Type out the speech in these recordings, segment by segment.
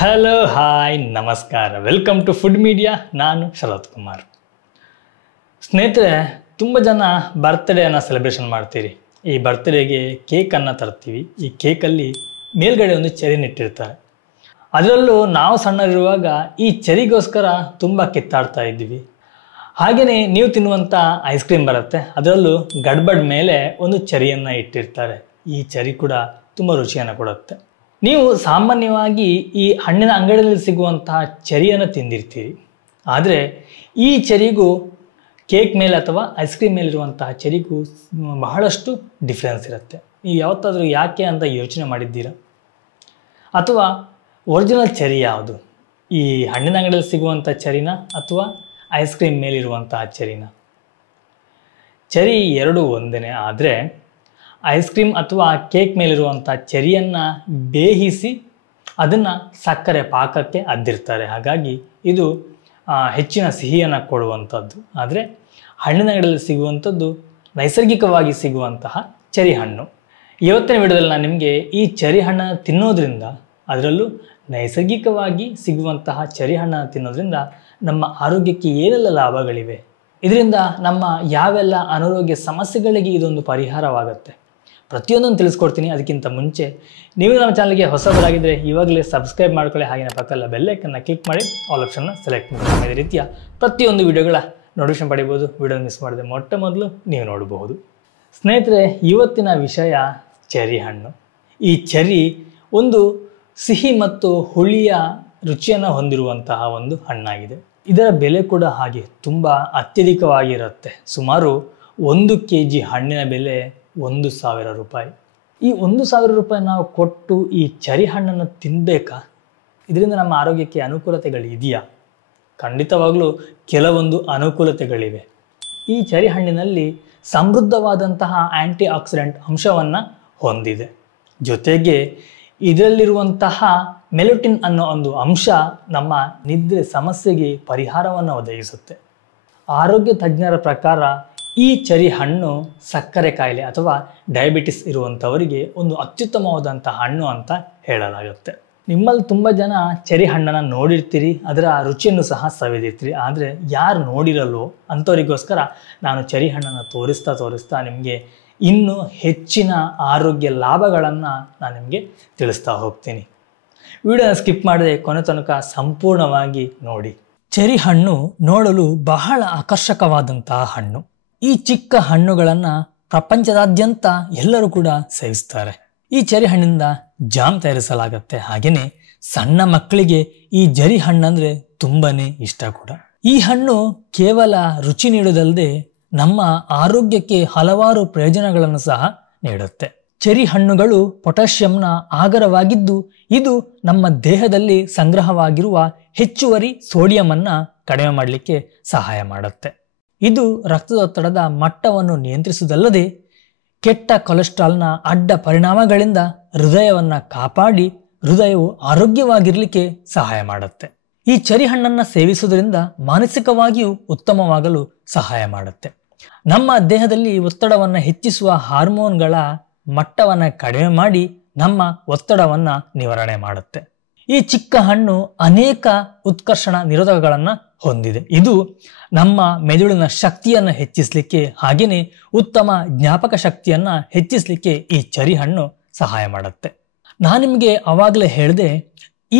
Hello hi ನಮಸ್ಕಾರ, welcome to food media. ನಾನು ಶರತ್ ಕುಮಾರ್. ಸ್ನೇಹಿತರೆ, ತುಂಬ ಜನ ಬರ್ತ್ಡೇನ ಸೆಲೆಬ್ರೇಷನ್ ಮಾಡ್ತೀರಿ. ಈ ಬರ್ತ್ಡೇಗೆ ಕೇಕನ್ನು ತರ್ತೀವಿ. ಈ ಕೇಕಲ್ಲಿ ಮೇಲ್ಗಡೆ ಒಂದು ಚೆರಿನಿಟ್ಟಿರ್ತಾರೆ. ಅದರಲ್ಲೂ ನಾವು ಸಣ್ಣರಿರುವಾಗ ಈ ಚೆರಿಗೋಸ್ಕರ ತುಂಬ ಕಿತ್ತಾಡ್ತಾ ಇದ್ವಿ. ಹಾಗೆಯೇ ನೀವು ತಿನ್ನುವಂಥ ಐಸ್ ಕ್ರೀಮ್ ಬರುತ್ತೆ, ಅದರಲ್ಲೂ ಗಡ್ಬಡ್ ಮೇಲೆ ಒಂದು ಚೆರಿಯನ್ನು ಇಟ್ಟಿರ್ತಾರೆ. ಈ ಚೆರಿ ಕೂಡ ತುಂಬ ರುಚಿಯನ್ನು ಕೊಡುತ್ತೆ. ನೀವು ಸಾಮಾನ್ಯವಾಗಿ ಈ ಹಣ್ಣಿನ ಅಂಗಡಿಯಲ್ಲಿ ಸಿಗುವಂತಹ ಚೆರಿಯನ್ನು ತಿಂದಿರ್ತೀರಿ. ಆದರೆ ಈ ಚೆರಿಗೂ ಕೇಕ್ ಮೇಲೆ ಅಥವಾ ಐಸ್ ಕ್ರೀಮ್ ಮೇಲಿರುವಂತಹ ಚೆರಿಗೂ ಬಹಳಷ್ಟು ಡಿಫ್ರೆನ್ಸ್ ಇರುತ್ತೆ. ನೀವು ಯಾವತ್ತಾದರೂ ಯಾಕೆ ಅಂತ ಯೋಚನೆ ಮಾಡಿದ್ದೀರಾ? ಅಥವಾ ಒರಿಜಿನಲ್ ಚೆರಿ ಯಾವುದು? ಈ ಹಣ್ಣಿನ ಅಂಗಡಿಯಲ್ಲಿ ಸಿಗುವಂಥ ಚೆರಿನ ಅಥವಾ ಐಸ್ ಕ್ರೀಮ್ ಮೇಲಿರುವಂತಹ ಚೆರಿನ? ಚೆರಿ ಎರಡೂ ಒಂದೇ. ಆದರೆ ಐಸ್ ಕ್ರೀಮ್ ಅಥವಾ ಕೇಕ್ ಮೇಲಿರುವಂಥ ಚೆರಿಯನ್ನು ಬೇಯಿಸಿ ಅದನ್ನು ಸಕ್ಕರೆ ಪಾಕಕ್ಕೆ ಅದ್ದಿರ್ತಾರೆ. ಹಾಗಾಗಿ ಇದು ಹೆಚ್ಚಿನ ಸಿಹಿಯನ್ನು ಕೊಡುವಂಥದ್ದು. ಆದರೆ ಹಣ್ಣಿನ ಅಂಗಡಿಯಲ್ಲಿ ಸಿಗುವಂಥದ್ದು ನೈಸರ್ಗಿಕವಾಗಿ ಸಿಗುವಂತಹ ಚೆರಿ ಹಣ್ಣು. ಇವತ್ತಿನ ವಿಡಿಯೋದಲ್ಲಿ ನಾನು ನಿಮಗೆ ಈ ಚೆರಿ ಹಣ್ಣನ್ನು ತಿನ್ನೋದ್ರಿಂದ, ಅದರಲ್ಲೂ ನೈಸರ್ಗಿಕವಾಗಿ ಸಿಗುವಂತಹ ಚೆರಿ ಹಣ್ಣನ್ನು ತಿನ್ನೋದ್ರಿಂದ ನಮ್ಮ ಆರೋಗ್ಯಕ್ಕೆ ಏನೆಲ್ಲ ಲಾಭಗಳಿವೆ, ಇದರಿಂದ ನಮ್ಮ ಯಾವೆಲ್ಲ ಅನಾರೋಗ್ಯ ಸಮಸ್ಯೆಗಳಿಗೆ ಇದೊಂದು ಪರಿಹಾರವಾಗುತ್ತೆ, ಪ್ರತಿಯೊಂದನ್ನು ತಿಳಿಸ್ಕೊಡ್ತೀನಿ. ಅದಕ್ಕಿಂತ ಮುಂಚೆ ನೀವು ನಮ್ಮ ಚಾನಲ್ಗೆ ಹೊಸಬರಾಗಿದ್ದರೆ ಇವಾಗಲೇ ಸಬ್ಸ್ಕ್ರೈಬ್ ಮಾಡ್ಕೊಳ್ಳಿ. ಹಾಗೆಯೇ ಪಕ್ಕದ ಬೆಲ್ಲೈಕನ್ನ ಕ್ಲಿಕ್ ಮಾಡಿ ಆಲ್ ಆಪ್ಷನ್ನ ಸೆಲೆಕ್ಟ್ ಮಾಡಿ. ಇದೇ ರೀತಿಯ ಪ್ರತಿಯೊಂದು ವಿಡಿಯೋಗಳ ನೋಟಿಫಿಕೇಶನ್ ಪಡಿಬೋದು. ವಿಡಿಯೋ ಮಿಸ್ ಮಾಡಿದೆ ಮೊಟ್ಟ ಮೊದಲು ನೀವು ನೋಡಬಹುದು. ಸ್ನೇಹಿತರೆ, ಇವತ್ತಿನ ವಿಷಯ ಚೆರಿ ಹಣ್ಣು. ಈ ಚೆರಿ ಒಂದು ಸಿಹಿ ಮತ್ತು ಹುಳಿಯ ರುಚಿಯನ್ನು ಹೊಂದಿರುವಂತಹ ಒಂದು ಹಣ್ಣಾಗಿದೆ. ಇದರ ಬೆಲೆ ಕೂಡ ಹಾಗೆ ತುಂಬ ಅತ್ಯಧಿಕವಾಗಿರುತ್ತೆ. ಸುಮಾರು 1 kg ಹಣ್ಣಿನ ಬೆಲೆ 1,000 ರೂಪಾಯಿ. ಈ 1,000 ರೂಪಾಯಿ ನಾವು ಕೊಟ್ಟು ಈ ಚೆರಿ ಹಣ್ಣನ್ನು ತಿನ್ನಬೇಕಾ? ಇದರಿಂದ ನಮ್ಮ ಆರೋಗ್ಯಕ್ಕೆ ಅನುಕೂಲತೆಗಳು ಇದೆಯಾ? ಖಂಡಿತವಾಗಲೂ ಕೆಲವೊಂದು ಅನುಕೂಲತೆಗಳಿವೆ. ಈ ಚೆರಿ ಹಣ್ಣಿನಲ್ಲಿ ಸಮೃದ್ಧವಾದಂತಹ ಆ್ಯಂಟಿ ಆಕ್ಸಿಡೆಂಟ್ ಅಂಶವನ್ನು ಹೊಂದಿದೆ. ಜೊತೆಗೆ ಇದರಲ್ಲಿರುವಂತಹ ಮೆಲೋಟಿನ್ ಅನ್ನೋ ಒಂದು ಅಂಶ ನಮ್ಮ ನಿದ್ರೆ ಸಮಸ್ಯೆಗೆ ಪರಿಹಾರವನ್ನು ಒದಗಿಸುತ್ತೆ. ಆರೋಗ್ಯ ತಜ್ಞರ ಪ್ರಕಾರ ಈ ಚೆರಿ ಹಣ್ಣು ಸಕ್ಕರೆ ಕಾಯಿಲೆ ಅಥವಾ ಡಯಾಬಿಟಿಸ್ ಇರುವಂಥವರಿಗೆ ಒಂದು ಅತ್ಯುತ್ತಮವಾದಂಥ ಹಣ್ಣು ಅಂತ ಹೇಳಲಾಗುತ್ತೆ. ನಿಮ್ಮಲ್ಲಿ ತುಂಬ ಜನ ಚೆರಿ ಹಣ್ಣನ್ನು ನೋಡಿರ್ತೀರಿ, ಅದರ ರುಚಿಯನ್ನು ಸಹ ಸವಿದಿರ್ತೀರಿ. ಆದರೆ ಯಾರು ನೋಡಿರಲ್ವೋ ಅಂಥವರಿಗೋಸ್ಕರ ನಾನು ಚೆರಿ ಹಣ್ಣನ್ನು ತೋರಿಸ್ತಾ ನಿಮಗೆ ಇನ್ನೂ ಹೆಚ್ಚಿನ ಆರೋಗ್ಯ ಲಾಭಗಳನ್ನು ನಾನು ನಿಮಗೆ ತಿಳಿಸ್ತಾ ಹೋಗ್ತೀನಿ. ವಿಡಿಯೋನ ಸ್ಕಿಪ್ ಮಾಡದೆ ಕೊನೆ ತನಕ ಸಂಪೂರ್ಣವಾಗಿ ನೋಡಿ. ಚೆರಿ ಹಣ್ಣು ನೋಡಲು ಬಹಳ ಆಕರ್ಷಕವಾದಂತಹ ಹಣ್ಣು. ಈ ಚಿಕ್ಕ ಹಣ್ಣುಗಳನ್ನು ಪ್ರಪಂಚದಾದ್ಯಂತ ಎಲ್ಲರೂ ಕೂಡ ಸೇವಿಸ್ತಾರೆ. ಈ ಚೆರಿ ಹಣ್ಣಿಂದ ಜಾಮ್ ತಯಾರಿಸಲಾಗುತ್ತೆ. ಹಾಗೆಯೇ ಸಣ್ಣ ಮಕ್ಕಳಿಗೆ ಈ ಚೆರಿ ಹಣ್ಣಂದ್ರೆ ತುಂಬಾನೇ ಇಷ್ಟ ಕೂಡ. ಈ ಹಣ್ಣು ಕೇವಲ ರುಚಿ ನೀಡುವುದಲ್ಲದೆ ನಮ್ಮ ಆರೋಗ್ಯಕ್ಕೆ ಹಲವಾರು ಪ್ರಯೋಜನಗಳನ್ನು ಸಹ ನೀಡುತ್ತೆ. ಚೆರಿ ಹಣ್ಣುಗಳು ಪೊಟ್ಯಾಷಿಯಂನ ಆಗರವಾಗಿದ್ದು, ಇದು ನಮ್ಮ ದೇಹದಲ್ಲಿ ಸಂಗ್ರಹವಾಗಿರುವ ಹೆಚ್ಚುವರಿ ಸೋಡಿಯಂ ಕಡಿಮೆ ಮಾಡಲಿಕ್ಕೆ ಸಹಾಯ ಮಾಡುತ್ತೆ. ಇದು ರಕ್ತದೊತ್ತಡದ ಮಟ್ಟವನ್ನು ನಿಯಂತ್ರಿಸುವುದಲ್ಲದೆ ಕೆಟ್ಟ ಕೊಲೆಸ್ಟ್ರಾಲ್ನ ಅಡ್ಡ ಪರಿಣಾಮಗಳಿಂದ ಹೃದಯವನ್ನು ಕಾಪಾಡಿ ಹೃದಯವು ಆರೋಗ್ಯವಾಗಿರಲಿಕ್ಕೆ ಸಹಾಯ ಮಾಡುತ್ತೆ. ಈ ಚೆರಿ ಹಣ್ಣನ್ನು ಸೇವಿಸುವುದರಿಂದ ಮಾನಸಿಕವಾಗಿಯೂ ಉತ್ತಮವಾಗಲು ಸಹಾಯ ಮಾಡುತ್ತೆ. ನಮ್ಮ ದೇಹದಲ್ಲಿ ಒತ್ತಡವನ್ನು ಹೆಚ್ಚಿಸುವ ಹಾರ್ಮೋನ್ಗಳ ಮಟ್ಟವನ್ನು ಕಡಿಮೆ ಮಾಡಿ ನಮ್ಮ ಒತ್ತಡವನ್ನು ನಿವಾರಣೆ ಮಾಡುತ್ತೆ. ಈ ಚಿಕ್ಕ ಹಣ್ಣು ಅನೇಕ ಉತ್ಕರ್ಷಣ ನಿರೋಧಕಗಳನ್ನು ಹೊಂದಿದೆ. ಇದು ನಮ್ಮ ಮೆದುಳಿನ ಶಕ್ತಿಯನ್ನು ಹೆಚ್ಚಿಸಲಿಕ್ಕೆ ಹಾಗೆಯೇ ಉತ್ತಮ ಜ್ಞಾಪಕ ಶಕ್ತಿಯನ್ನು ಹೆಚ್ಚಿಸಲಿಕ್ಕೆ ಈ ಚೆರಿ ಹಣ್ಣು ಸಹಾಯ ಮಾಡುತ್ತೆ. ನಾನು ನಿಮಗೆ ಆವಾಗಲೇ ಹೇಳಿದೆ,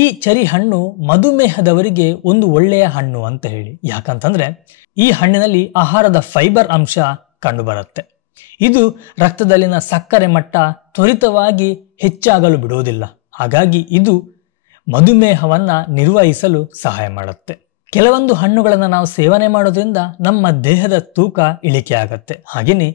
ಈ ಚೆರಿ ಹಣ್ಣು ಮಧುಮೇಹದವರಿಗೆ ಒಂದು ಒಳ್ಳೆಯ ಹಣ್ಣು ಅಂತ ಹೇಳಿ. ಯಾಕಂತಂದ್ರೆ ಈ ಹಣ್ಣಿನಲ್ಲಿ ಆಹಾರದ ಫೈಬರ್ ಅಂಶ ಕಂಡುಬರುತ್ತೆ. ಇದು ರಕ್ತದಲ್ಲಿನ ಸಕ್ಕರೆ ಮಟ್ಟ ತ್ವರಿತವಾಗಿ ಹೆಚ್ಚಾಗಲು ಬಿಡುವುದಿಲ್ಲ. ಹಾಗಾಗಿ ಇದು ಮಧುಮೇಹವನ್ನು ನಿರ್ವಹಿಸಲು ಸಹಾಯ ಮಾಡುತ್ತೆ. ಕೆಲವೊಂದು ಹಣ್ಣುಗಳನ್ನು ನಾವು ಸೇವನೆ ಮಾಡೋದ್ರಿಂದ ನಮ್ಮ ದೇಹದ ತೂಕ ಇಳಿಕೆ ಆಗುತ್ತೆ. ಹಾಗೆಯೇ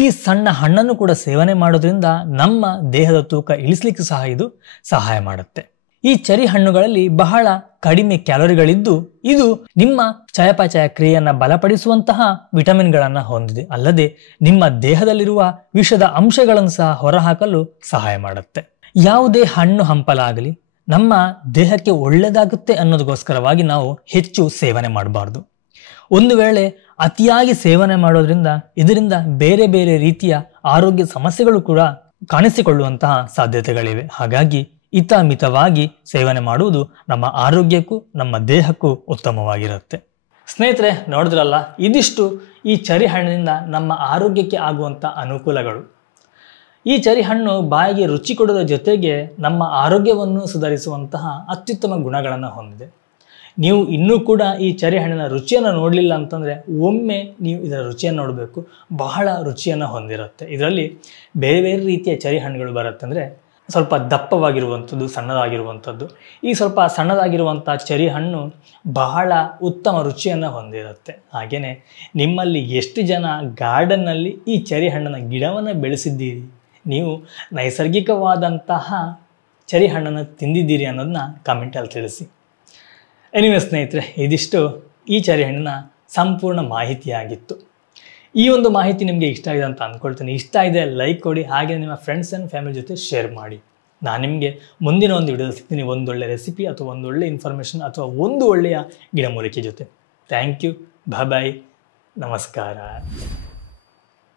ಈ ಸಣ್ಣ ಹಣ್ಣನ್ನು ಕೂಡ ಸೇವನೆ ಮಾಡೋದ್ರಿಂದ ನಮ್ಮ ದೇಹದ ತೂಕ ಇಳಿಸ್ಲಿಕ್ಕೆ ಸಹ ಇದು ಸಹಾಯ ಮಾಡುತ್ತೆ. ಈ ಚೆರಿ ಹಣ್ಣುಗಳಲ್ಲಿ ಬಹಳ ಕಡಿಮೆ ಕ್ಯಾಲೋರಿಗಳಿದ್ದು, ಇದು ನಿಮ್ಮ ಚಯಾಪಚಯ ಕ್ರಿಯೆಯನ್ನು ಬಲಪಡಿಸುವಂತಹ ವಿಟಮಿನ್ಗಳನ್ನು ಹೊಂದಿದೆ. ಅಲ್ಲದೆ ನಿಮ್ಮ ದೇಹದಲ್ಲಿರುವ ವಿಷದ ಅಂಶಗಳನ್ನು ಸಹ ಹೊರಹಾಕಲು ಸಹಾಯ ಮಾಡುತ್ತೆ. ಯಾವುದೇ ಹಣ್ಣು ಹಂಪಲಾಗಲಿ ನಮ್ಮ ದೇಹಕ್ಕೆ ಒಳ್ಳೆಯದಾಗುತ್ತೆ ಅನ್ನೋದಕ್ಕೋಸ್ಕರವಾಗಿ ನಾವು ಹೆಚ್ಚು ಸೇವನೆ ಮಾಡಬಾರ್ದು. ಒಂದು ವೇಳೆ ಅತಿಯಾಗಿ ಸೇವನೆ ಮಾಡೋದ್ರಿಂದ ಇದರಿಂದ ಬೇರೆ ಬೇರೆ ರೀತಿಯ ಆರೋಗ್ಯ ಸಮಸ್ಯೆಗಳು ಕೂಡ ಕಾಣಿಸಿಕೊಳ್ಳುವಂತಹ ಸಾಧ್ಯತೆಗಳಿವೆ. ಹಾಗಾಗಿ ಹಿತಮಿತವಾಗಿ ಸೇವನೆ ಮಾಡುವುದು ನಮ್ಮ ಆರೋಗ್ಯಕ್ಕೂ ನಮ್ಮ ದೇಹಕ್ಕೂ ಉತ್ತಮವಾಗಿರುತ್ತೆ. ಸ್ನೇಹಿತರೆ, ನೋಡಿದ್ರಲ್ಲ, ಇದಿಷ್ಟು ಈ ಚೆರ್ರಿ ಹಣ್ಣಿನಿಂದ ನಮ್ಮ ಆರೋಗ್ಯಕ್ಕೆ ಆಗುವಂಥ ಅನುಕೂಲಗಳು. ಈ ಚೆರ್ರಿ ಹಣ್ಣು ಬಾಯಿಗೆ ರುಚಿ ಕೊಡೋದ್ರ ಜೊತೆಗೆ ನಮ್ಮ ಆರೋಗ್ಯವನ್ನು ಸುಧಾರಿಸುವಂತಹ ಅತ್ಯುತ್ತಮ ಗುಣಗಳನ್ನು ಹೊಂದಿದೆ. ನೀವು ಇನ್ನೂ ಕೂಡ ಈ ಚೆರ್ರಿ ಹಣ್ಣಿನ ರುಚಿಯನ್ನು ನೋಡಲಿಲ್ಲ ಅಂತಂದರೆ ಒಮ್ಮೆ ನೀವು ಇದರ ರುಚಿಯನ್ನು ನೋಡಬೇಕು. ಬಹಳ ರುಚಿಯನ್ನು ಹೊಂದಿರುತ್ತೆ. ಇದರಲ್ಲಿ ಬೇರೆ ಬೇರೆ ರೀತಿಯ ಚೆರ್ರಿ ಹಣ್ಣುಗಳು ಬರುತ್ತೆ. ಅಂದರೆ ಸ್ವಲ್ಪ ದಪ್ಪವಾಗಿರುವಂಥದ್ದು, ಸಣ್ಣದಾಗಿರುವಂಥದ್ದು. ಈ ಸ್ವಲ್ಪ ಸಣ್ಣದಾಗಿರುವಂಥ ಚೆರ್ರಿ ಹಣ್ಣು ಬಹಳ ಉತ್ತಮ ರುಚಿಯನ್ನು ಹೊಂದಿರುತ್ತೆ. ಹಾಗೆಯೇ ನಿಮ್ಮಲ್ಲಿ ಎಷ್ಟು ಜನ ಗಾರ್ಡನ್ನಲ್ಲಿ ಈ ಚೆರ್ರಿ ಹಣ್ಣಿನ ಗಿಡವನ್ನು ಬೆಳೆಸಿದ್ದೀರಿ, ನೀವು ನೈಸರ್ಗಿಕವಾದಂತಹ ಚೆರ್ರಿ ಹಣ್ಣನ್ನು ತಿಂದಿದ್ದೀರಿ ಅನ್ನೋದನ್ನ ಕಮೆಂಟಲ್ಲಿ ತಿಳಿಸಿ. ಎನಿವೆ ಸ್ನೇಹಿತರೆ, ಇದಿಷ್ಟು ಈ ಚೆರ್ರಿ ಹಣ್ಣಿನ ಸಂಪೂರ್ಣ ಮಾಹಿತಿಯಾಗಿತ್ತು. ಈ ಒಂದು ಮಾಹಿತಿ ನಿಮಗೆ ಇಷ್ಟ ಆಗಿದೆ ಅಂತ ಅಂದ್ಕೊಳ್ತೀನಿ. ಇಷ್ಟ ಇದೆ ಲೈಕ್ ಕೊಡಿ, ಹಾಗೆ ನಿಮ್ಮ ಫ್ರೆಂಡ್ಸ್ ಆ್ಯಂಡ್ ಫ್ಯಾಮಿಲಿ ಜೊತೆ ಶೇರ್ ಮಾಡಿ. ನಾನು ನಿಮಗೆ ಮುಂದಿನ ಒಂದು ವಿಡಿಯೋದಲ್ಲಿ ಸಿಗ್ತೀನಿ, ಒಂದೊಳ್ಳೆ ರೆಸಿಪಿ ಅಥವಾ ಒಂದೊಳ್ಳೆ ಇನ್ಫಾರ್ಮೇಷನ್ ಅಥವಾ ಒಂದು ಒಳ್ಳೆಯ ಗಿಡಮೂಲಿಕೆ ಜೊತೆ. Thank you. ಬಾಯ್. ನಮಸ್ಕಾರ.